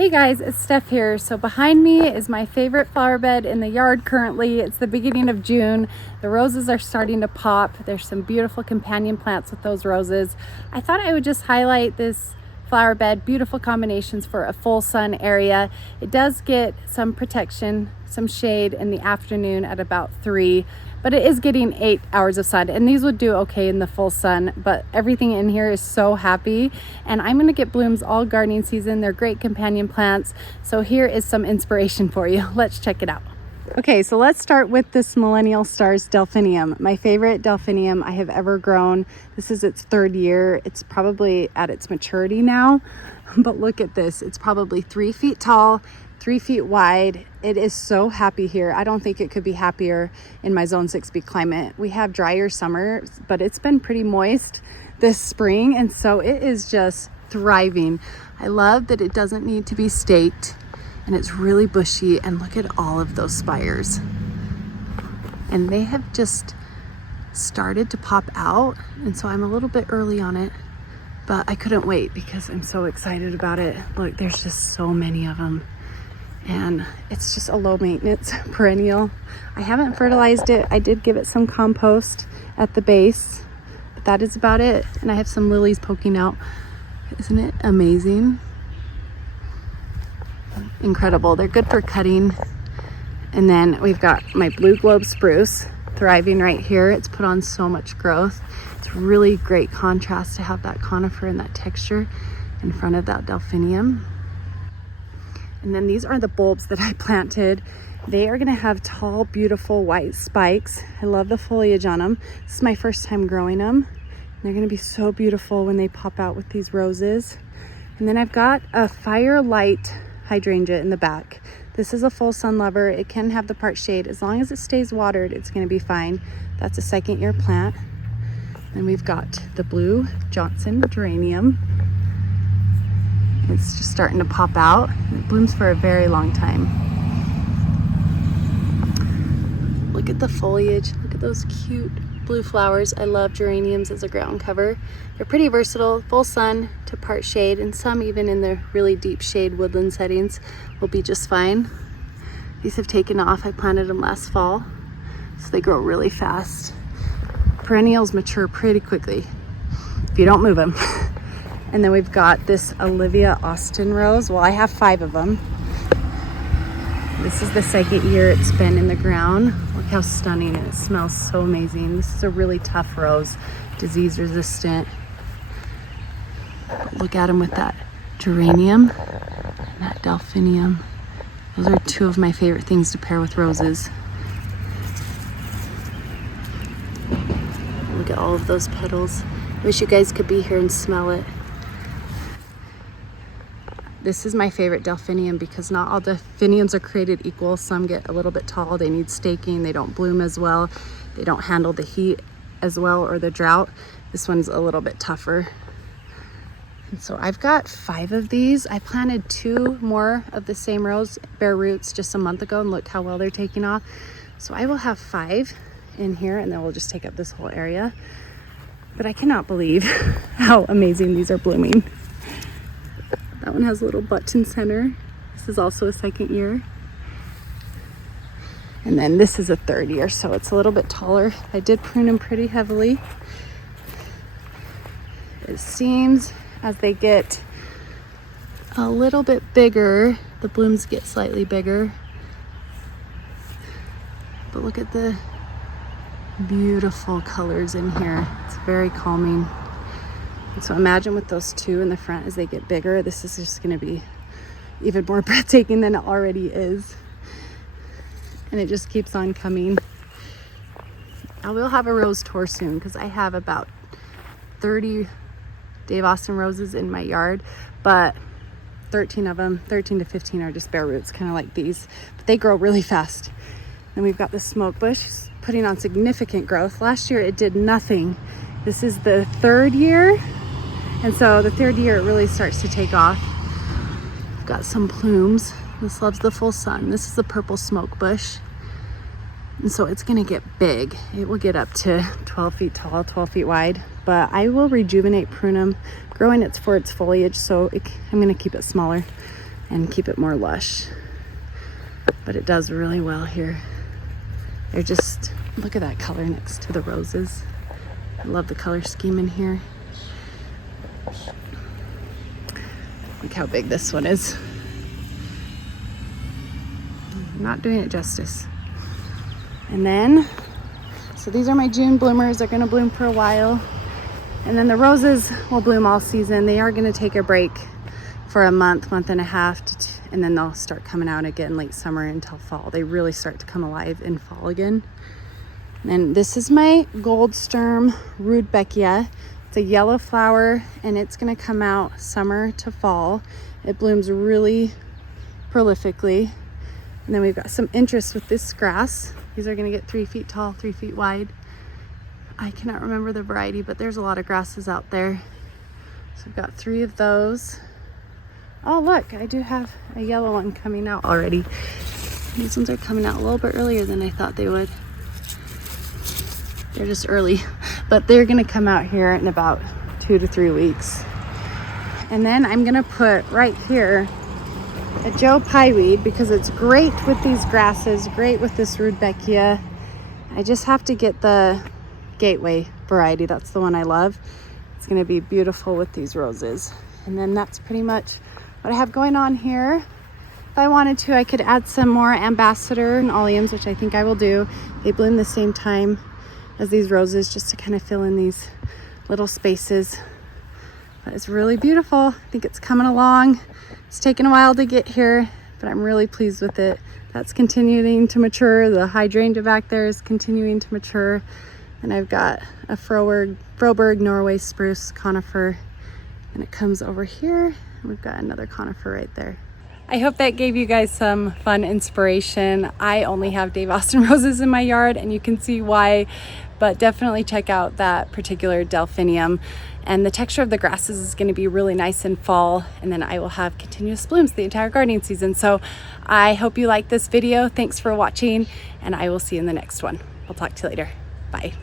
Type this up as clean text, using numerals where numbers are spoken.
Hey guys, it's Steph here. So behind me is my favorite flower bed in the yard currently. It's the beginning of June. The roses are starting to pop. There's some beautiful companion plants with those roses. I thought I would just highlight this flower bed. Beautiful combinations for a full sun area. It does get some protection, some shade in the afternoon at about 3, but it is getting 8 hours of sun, and these would do okay in the full sun. But everything in here is so happy, and I'm gonna get blooms all gardening season. They're great companion plants. So here is some inspiration for you. Let's check it out. Okay, so let's start with this Millennial Stars Delphinium, my favorite delphinium I have ever grown. This is its 3rd year. It's probably at its maturity now, but look at this. It's probably 3 feet tall, 3 feet wide. It is so happy here. I don't think it could be happier in my zone 6B climate. We have drier summer, but it's been pretty moist this spring, and so it is just thriving. I love that it doesn't need to be staked, and it's really bushy, and look at all of those spires. And they have just started to pop out, and so I'm a little bit early on it, but I couldn't wait because I'm so excited about it. Look, there's just so many of them, and it's just a low maintenance perennial. I haven't fertilized it. I did give it some compost at the base, but that is about it. And I have some lilies poking out. Isn't it amazing? Incredible. They're good for cutting. And then we've got my blue globe spruce thriving right here. It's put on so much growth. It's really great contrast to have that conifer and that texture in front of that delphinium. And then these are the bulbs that I planted. They are gonna have tall, beautiful white spikes. I love the foliage on them. This is my first time growing them. They're gonna be so beautiful when they pop out with these roses. And then I've got a firelight hydrangea in the back. This is a full sun lover. It can have the part shade. As long as it stays watered, it's gonna be fine. That's a 2nd year plant. Then we've got the blue Johnson geranium. It's just starting to pop out. It blooms for a very long time. Look at the foliage. Look at those cute blue flowers. I love geraniums as a ground cover. They're pretty versatile, full sun to part shade, and some even in the really deep shade woodland settings will be just fine. These have taken off. I planted them last fall, so they grow really fast. Perennials mature pretty quickly if you don't move them. And then we've got this Olivia Austin rose. Well, I have 5 of them. This is the 2nd year it's been in the ground. Look how stunning, and it smells so amazing. This is a really tough rose, disease resistant. Look at them with that geranium and that delphinium. Those are 2 of my favorite things to pair with roses. Look at all of those petals. I wish you guys could be here and smell it. This is my favorite delphinium because not all delphiniums are created equal. Some get a little bit tall, they need staking, they don't bloom as well, they don't handle the heat as well or the drought. This one's a little bit tougher. And so I've got 5 of these. I planted 2 more of the same rose, bare roots, just a month ago, and look how well they're taking off. So I will have 5 in here, and then we'll just take up this whole area. But I cannot believe how amazing these are blooming. That one has a little button center. This is also a 2nd year. And then this is a 3rd year, so it's a little bit taller. I did prune them pretty heavily. It seems as they get a little bit bigger, the blooms get slightly bigger. But look at the beautiful colors in here. It's very calming. And so imagine with those 2 in the front, as they get bigger, this is just gonna be even more breathtaking than it already is. And it just keeps on coming. I will have a rose tour soon because I have about 30 Dave Austin roses in my yard, but 13 of them, 13 to 15 are just bare roots, kind of like these, but they grow really fast. Then we've got the smoke bush putting on significant growth. Last year it did nothing. This is the 3rd year. And so the 3rd year it really starts to take off. I've got some plumes. This loves the full sun. This is the purple smoke bush. And so it's gonna get big. It will get up to 12 feet tall, 12 feet wide, but I will rejuvenate, prune them. Growing it's for its foliage, so I'm gonna keep it smaller. and keep it more lush. But it does really well here. They're just, look at that color next to the roses. I love the color scheme in here. Look how big this one is. I'm not doing it justice. And then, so these are my June bloomers. They're gonna bloom for a while. And then the roses will bloom all season. They are gonna take a break for a month, month and a half, and then they'll start coming out again late summer until fall. They really start to come alive in fall again. And this is my gold sturm rudbeckia. It's a yellow flower and it's gonna come out summer to fall. It blooms really prolifically. And then we've got some interest with this grass. These are gonna get 3 feet tall, 3 feet wide. I cannot remember the variety, but there's a lot of grasses out there. So we've got 3 of those. Oh look, I do have a yellow one coming out already. These ones are coming out a little bit earlier than I thought they would. They're just early, but they're gonna come out here in about 2 to 3 weeks. And then I'm gonna put right here a Joe Pieweed because it's great with these grasses, great with this rudbeckia. I just have to get the Gateway variety. That's the one I love. It's gonna be beautiful with these roses. And then that's pretty much what I have going on here. If I wanted to, I could add some more ambassador and oleums, which I think I will do. They bloom the same time as these roses just to kind of fill in these little spaces. But it's really beautiful. I think it's coming along. It's taken a while to get here, but I'm really pleased with it. That's continuing to mature. The hydrangea back there is continuing to mature. And I've got a Froberg Norway spruce conifer, and it comes over here. We've got another conifer right there. I hope that gave you guys some fun inspiration. I only have Dave Austin roses in my yard, and you can see why, but definitely check out that particular delphinium. And the texture of the grasses is going to be really nice in fall, and then I will have continuous blooms the entire gardening season. So I hope you like this video. Thanks for watching, and I will see you in the next one. I'll talk to you later. Bye.